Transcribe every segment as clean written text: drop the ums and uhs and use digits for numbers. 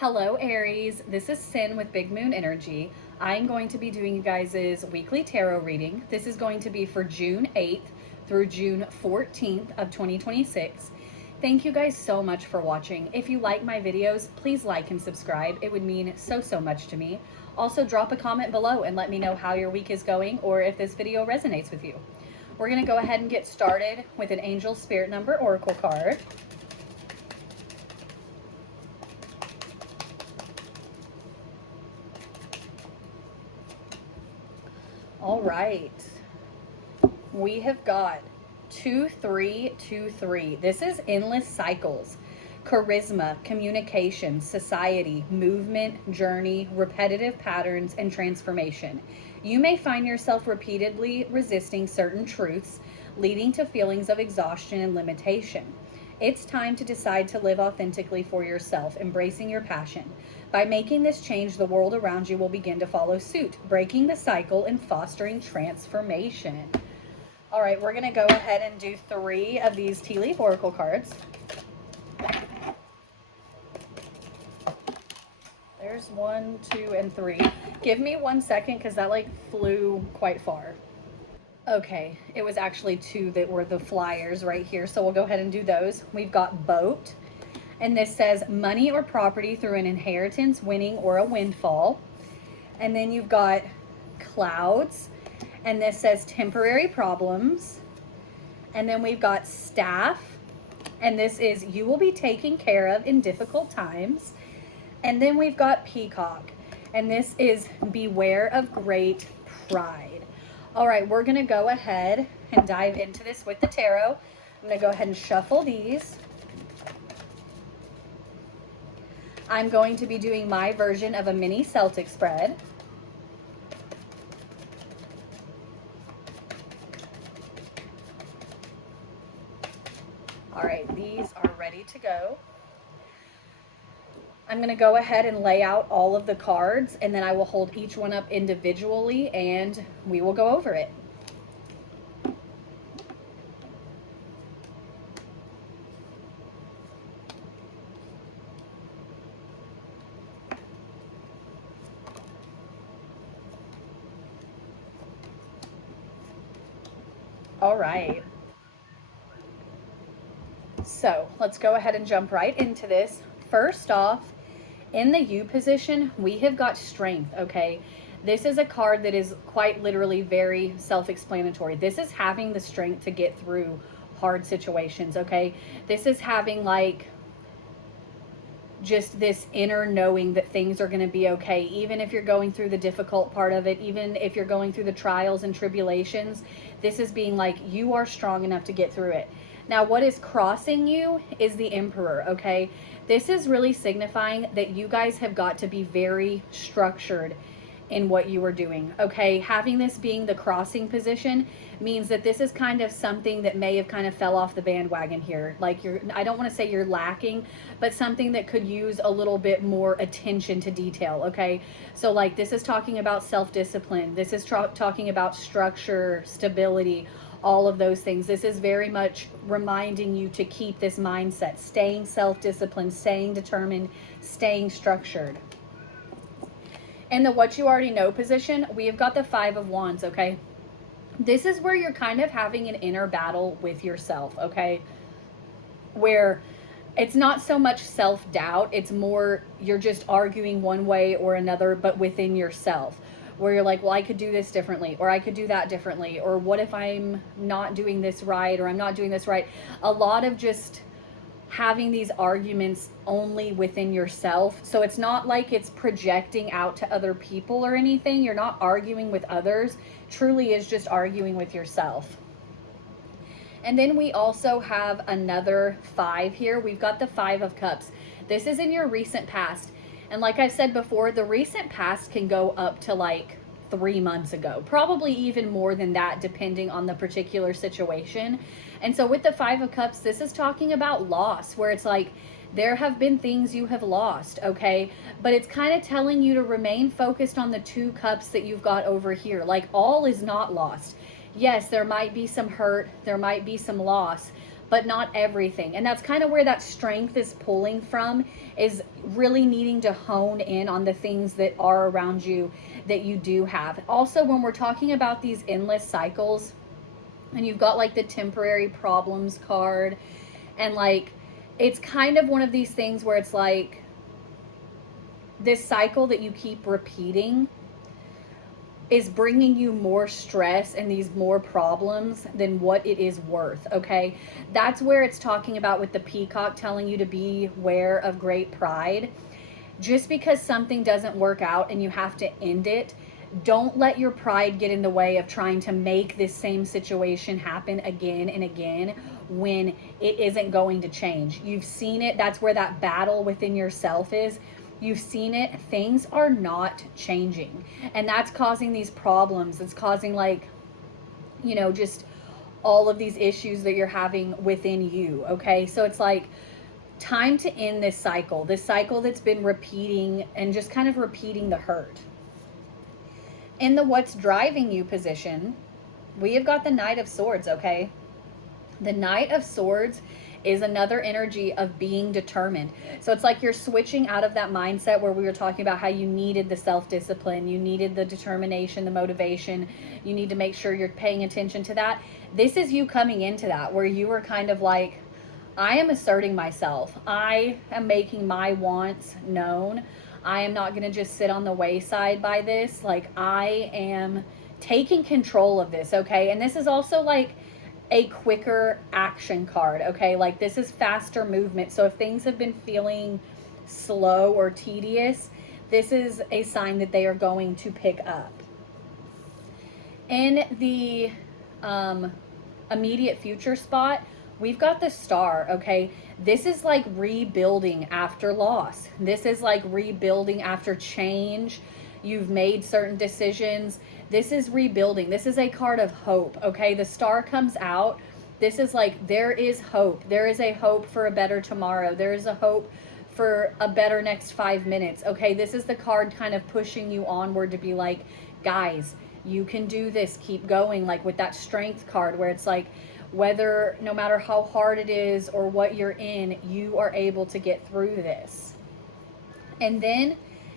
Hello Aries, this is Sin with Big Moon Energy. I'm going to be doing you guys' weekly tarot reading. This is going to be for June 8th through June 14th of 2026. Thank you guys so much for watching. If you like my videos, please like and subscribe. It would mean so much to me. Also drop a comment below and let me know how your week is going or if this video resonates with you. We're going to go ahead and get started with an Angel Spirit Number Oracle card. All right, we have got 2323. This is endless cycles, charisma, communication, society, movement, journey, repetitive patterns, and transformation. You may find yourself repeatedly resisting certain truths, leading to feelings of exhaustion and limitation. It's time to decide to live authentically for yourself, embracing your passion. By making this change, the world around you will begin to follow suit, breaking the cycle and fostering transformation. All right, we're going to go ahead and do 3 of these tea leaf oracle cards. There's 1, 2, and 3. Give me 1 second because that like flew quite far. Okay, it was actually 2 that were the flyers right here, so we'll go ahead and do those. We've got boat, and this says money or property through an inheritance, winning, or a windfall. And then you've got clouds, and this says temporary problems. And then we've got staff, and this is you will be taken care of in difficult times. And then we've got peacock, and this is beware of great pride. All right, we're going to go ahead and dive into this with the tarot. I'm going to go ahead and shuffle these. I'm going to be doing my version of a mini Celtic spread. All right, these are ready to go. I'm going to go ahead and lay out all of the cards, and then I will hold each one up individually and we will go over it. All right. So let's go ahead and jump right into this. First off, in the U position, we have got strength, okay? This is a card that is quite literally very self-explanatory. This is having the strength to get through hard situations, okay? This is having like just this inner knowing that things are going to be okay, even if you're going through the difficult part of it, even if you're going through the trials and tribulations. This is being like, you are strong enough to get through it. Now, what is crossing you is the Emperor, okay? This is really signifying that you guys have got to be very structured in what you are doing, okay? Having this being the crossing position means that this is kind of something that may have kind of fell off the bandwagon here. Like I don't want to say you're lacking, but something that could use a little bit more attention to detail, okay? So like this is talking about self-discipline. This is talking about structure, stability, all of those things. This is very much reminding you to keep this mindset, staying self-disciplined, staying determined, staying structured. In the what you already know position, we have got the 5 of Wands, okay? This is where you're kind of having an inner battle with yourself, okay? Where it's not so much self-doubt, it's more you're just arguing one way or another, but within yourself. Where you're like, well, I could do this differently, or I could do that differently, or what if I'm not doing this right, or I'm not doing this right. A lot of just having these arguments only within yourself. So it's not like it's projecting out to other people or anything. You're not arguing with others. Truly is just arguing with yourself. And then we also have another 5 here. We've got the 5 of Cups. This is in your recent past. And like I said before, the recent past can go up to like 3 months ago, probably even more than that, depending on the particular situation. And so with the 5 of Cups, this is talking about loss, where it's like there have been things you have lost, okay? But it's kind of telling you to remain focused on the 2 cups that you've got over here. Like all is not lost. Yes, there might be some hurt, there might be some loss, but not everything. And that's kind of where that strength is pulling from, is really needing to hone in on the things that are around you that you do have. Also, when we're talking about these endless cycles, and you've got like the temporary problems card, and like it's kind of one of these things where it's like this cycle that you keep repeating is bringing you more stress and these more problems than what it is worth, okay? That's where it's talking about with the peacock telling you to beware of great pride. Just because something doesn't work out and you have to end it, don't let your pride get in the way of trying to make this same situation happen again and again when it isn't going to change. You've seen it. That's where that battle within yourself is. You've seen it. Things are not changing. And that's causing these problems. It's causing, like, you know, just all of these issues that you're having within you. Okay. So it's like time to end this cycle that's been repeating and just kind of repeating the hurt. In the what's driving you position, we have got the Knight of Swords. Okay. The Knight of Swords is another energy of being determined. So it's like you're switching out of that mindset where we were talking about how you needed the self-discipline, you needed the determination, the motivation, you need to make sure you're paying attention to that. This is you coming into that where you were kind of like, I am asserting myself. I am making my wants known. I am not going to just sit on the wayside by this. Like, I am taking control of this, okay? And this is also like a quicker action card, okay? Like, this is faster movement. So if things have been feeling slow or tedious, this is a sign that they are going to pick up. In the immediate future spot, we've got the Star, okay? This is like rebuilding after loss. This is like rebuilding after change. You've made certain decisions. This is rebuilding. This is a card of hope, okay? The Star comes out. This is like, there is hope. There is a hope for a better tomorrow. There is a hope for a better next 5 minutes, okay? This is the card kind of pushing you onward to be like, guys, you can do this. Keep going. Like with that Strength card where it's like, whether, no matter how hard it is or what you're in, you are able to get through this. And then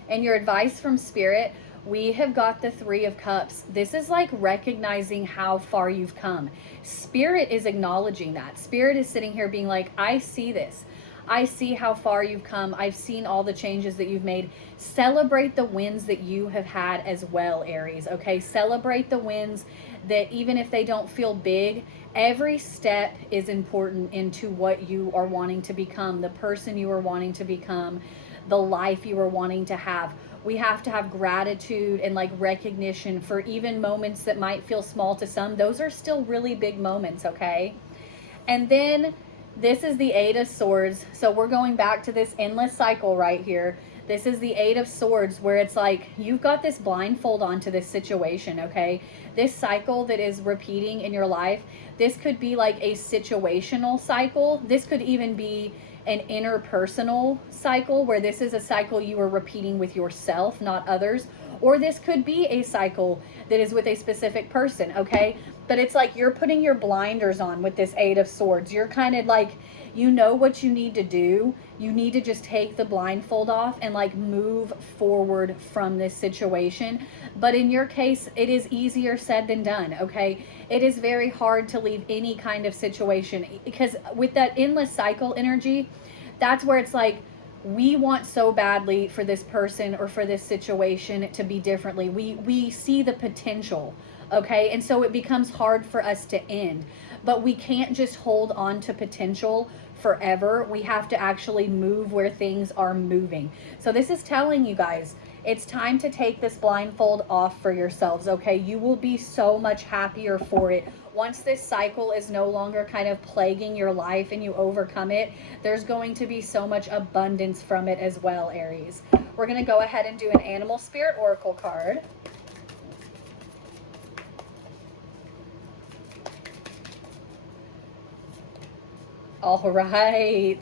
in your advice from Spirit, we have got the Three of Cups. This is like recognizing how far you've come. Spirit is acknowledging that. Spirit is sitting here being like, I see this. I see how far you've come. I've seen all the changes that you've made. Celebrate the wins that you have had as well, Aries, okay? Celebrate the wins that even if they don't feel big, every step is important into what you are wanting to become, the person you are wanting to become, the life you are wanting to have. We have to have gratitude and like recognition for even moments that might feel small to some. Those are still really big moments, okay? And then this is the Eight of Swords. So we're going back to this endless cycle right here. This is the Eight of Swords where it's like you've got this blindfold onto this situation, okay? This cycle that is repeating in your life, this could be like a situational cycle. This could even be an interpersonal cycle where this is a cycle you are repeating with yourself, not others. Or this could be a cycle that is with a specific person, okay? But it's like you're putting your blinders on with this Eight of Swords. You're kind of like, you know what you need to do. You need to just take the blindfold off and like move forward from this situation. But in your case, it is easier said than done, okay? It is very hard to leave any kind of situation because with that endless cycle energy, that's where it's like, we want so badly for this person or for this situation to be differently. We see the potential, okay? And so it becomes hard for us to end. But we can't just hold on to potential forever. We have to actually move where things are moving. So this is telling you guys, it's time to take this blindfold off for yourselves, okay? You will be so much happier for it. Once this cycle is no longer kind of plaguing your life and you overcome it, there's going to be so much abundance from it as well, Aries. We're going to go ahead and do an Animal Spirit Oracle card. All right.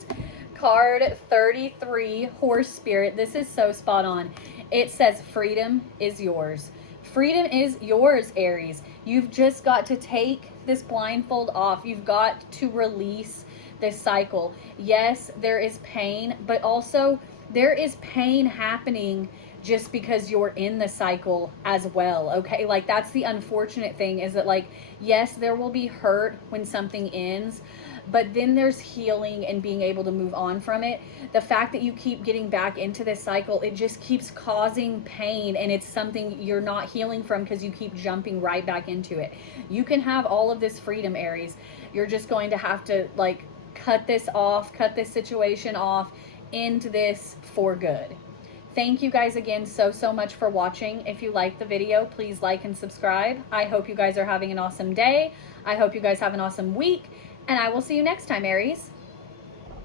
Card 33, Horse Spirit. This is so spot on. It says freedom is yours. Freedom is yours, Aries. You've just got to take this blindfold off. You've got to release this cycle. Yes, there is pain, but also there is pain happening just because you're in the cycle as well. Okay, like that's the unfortunate thing, is that like, yes, there will be hurt when something ends, but then there's healing and being able to move on from it. The fact that you keep getting back into this cycle, it just keeps causing pain, and it's something you're not healing from because you keep jumping right back into it. You can have all of this freedom, Aries. You're just going to have to like cut this off, cut this situation off, end this for good. Thank you guys again so much for watching. If you liked the video, please like and subscribe. I hope you guys are having an awesome day. I hope you guys have an awesome week, and I will see you next time, Aries.